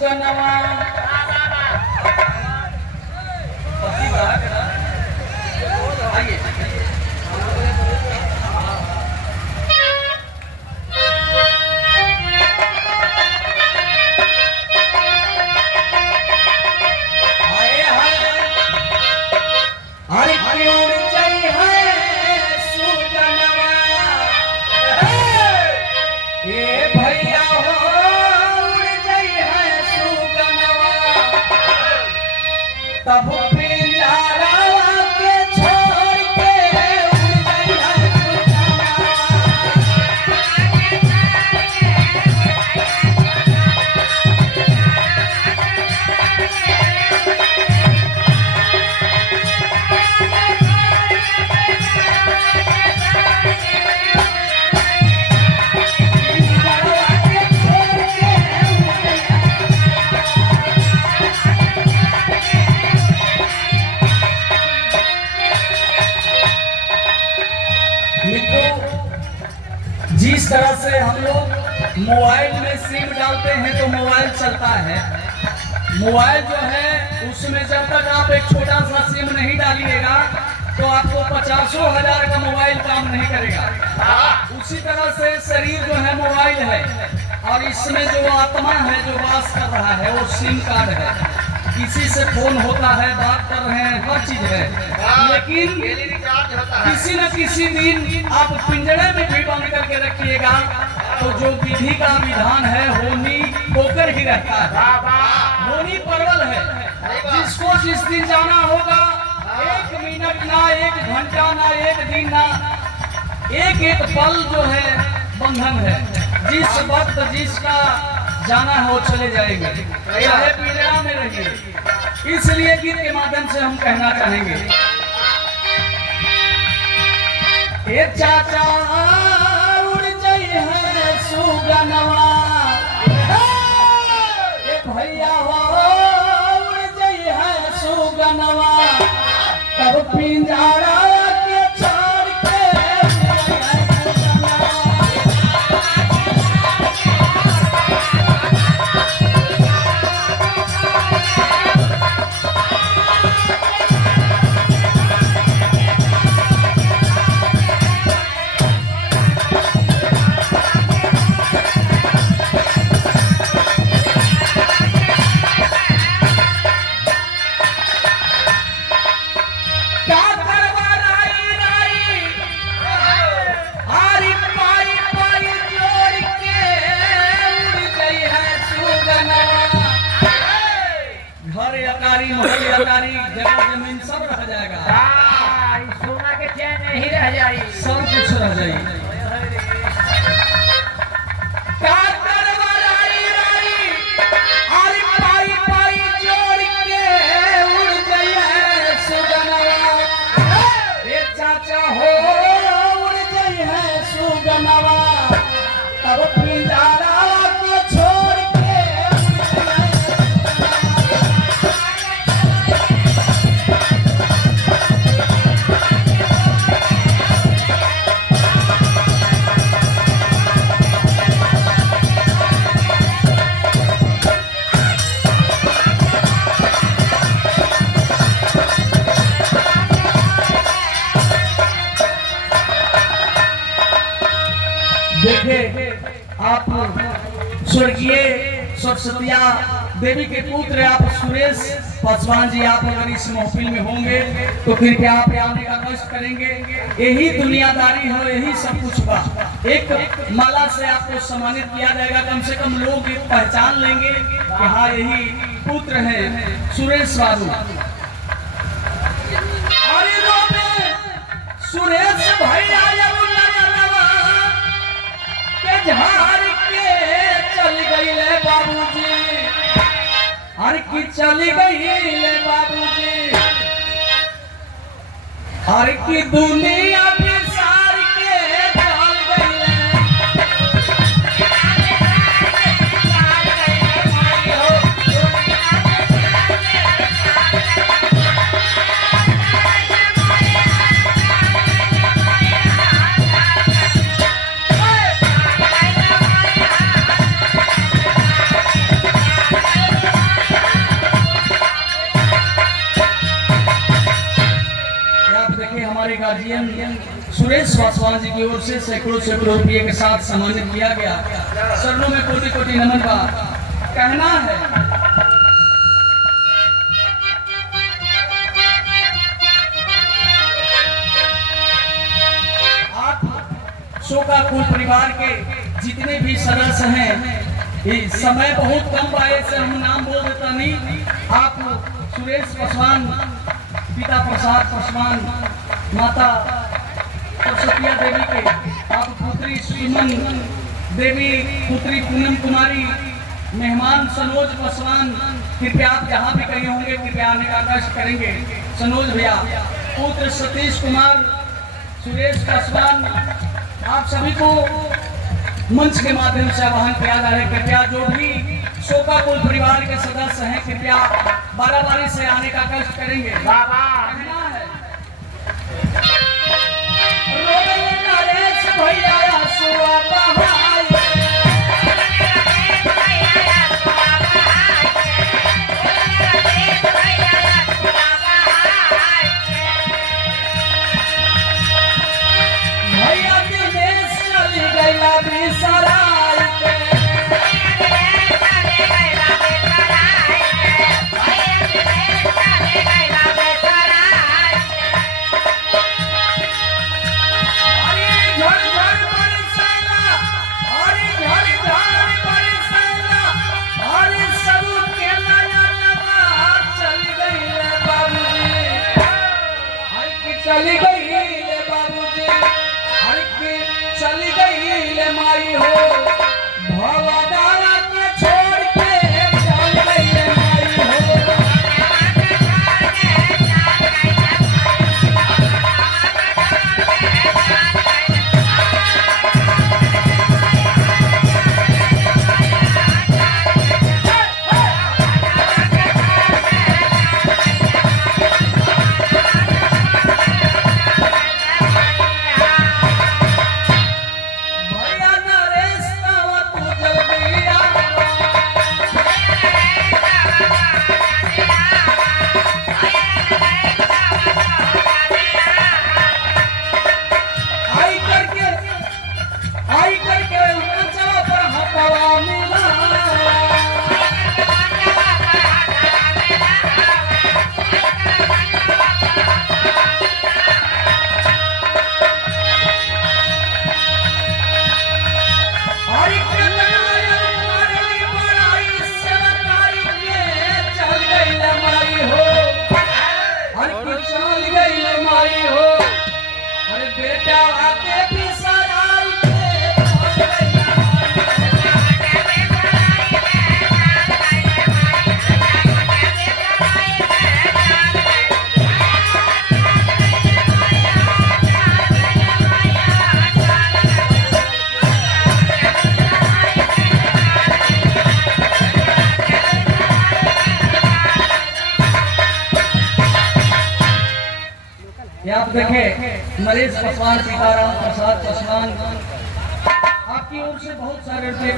सुगनवा तब पिंजरा के छोड़ के उड़ गई जिस तरह से हम लोग मोबाइल में सिम डालते हैं तो मोबाइल चलता है। मोबाइल जो है उसमें जब तक आप एक छोटा सा सिम नहीं डालिएगा तो आपको 50,000 का मोबाइल काम नहीं करेगा। उसी तरह से शरीर जो है मोबाइल है और इसमें जो आत्मा है जो वास कर रहा है वो सिम कार्ड है। किसी से फोन होता है, बात कर रहे हैं, हर चीज है, लेकिन किसी न किसी दिन आप पिंजरे में भी बंद करके रखिएगा तो जो विधि का विधान है होनी होकर ही रहता है। होनी परवल है, जिसको जिस दिन जाना होगा 1 मिनट ना 1 घंटा ना 1 दिन ना एक पल जो है बंधन है। जिस वक्त जिसका जाना है वो चले जाएंगे, चाहे पिंजरा में रहिए। इसलिए गीत के माध्यम से हम कहना चाहेंगे, ए चाचा उड़ जाई है सुगनवा, ए भैया हो उड़ जाई है सुगनवा, तब पिंजरा के छोड़ के जमीन सब रह जाएगा। सोना के चैन नहीं रह जाए, सब कुछ रह जाएगी। चाचा हो उड़ जाई है सुगनवा, तब पिंजरा के छोड़ के देखे आप स्वर्गीय सरस्वतिया देवी के पुत्र आप सुरेश पासवान जी, आप अगर इस महफिल में होंगे तो फिर क्या आप आने का कष्ट करेंगे। यही दुनियादारी है, यही सब कुछ बा। एक माला से आपको सम्मानित किया जाएगा, कम से कम लोग पहचान लेंगे कि हाँ यही पुत्र है सुरेश बाबू। सुरेश भैया झाड़ के चल गई ले बाबूजी, हर की चली गई ले बाबूजी, हर की दुनिया में सार के चल गई ले। सुरेश पासवान जी की ओर से सैकड़ों सैकड़ों रुपये के साथ सम्मानित किया गया। चरणों में कोटि कोटि नमन का कहना है। आप शोका कुल परिवार के जितने भी सदस्य हैं, इस समय बहुत कम पाए से हम नाम बोल देता नहीं। आप सुरेश पासवान, पिता प्रसाद पासवान, माता सरस्वती देवी के, आप पुत्री सुमन देवी, पुत्री पूनम कुमारी, मेहमान सनोज पासवान, कृपया आप जहाँ भी कहीं होंगे कृपया आने का कष्ट करेंगे। सनोज भैया, पुत्र सतीश कुमार, सुरेश पासवान, आप सभी को मंच के माध्यम से आह्वान किया जा रहा है। कृपया जो भी शोका कुल परिवार के सदस्य हैं कृपया बारी से आने का कष्ट करेंगे। बाबा चली गई ले बाबूजी, हर के चली गई ले माई हो, भवदारा के छोड़ के चल गई ले माई हो। आप देखें नरेश पासवान, सीताराम प्रसाद पासवान, आपकी ओर से बहुत सारे रुपये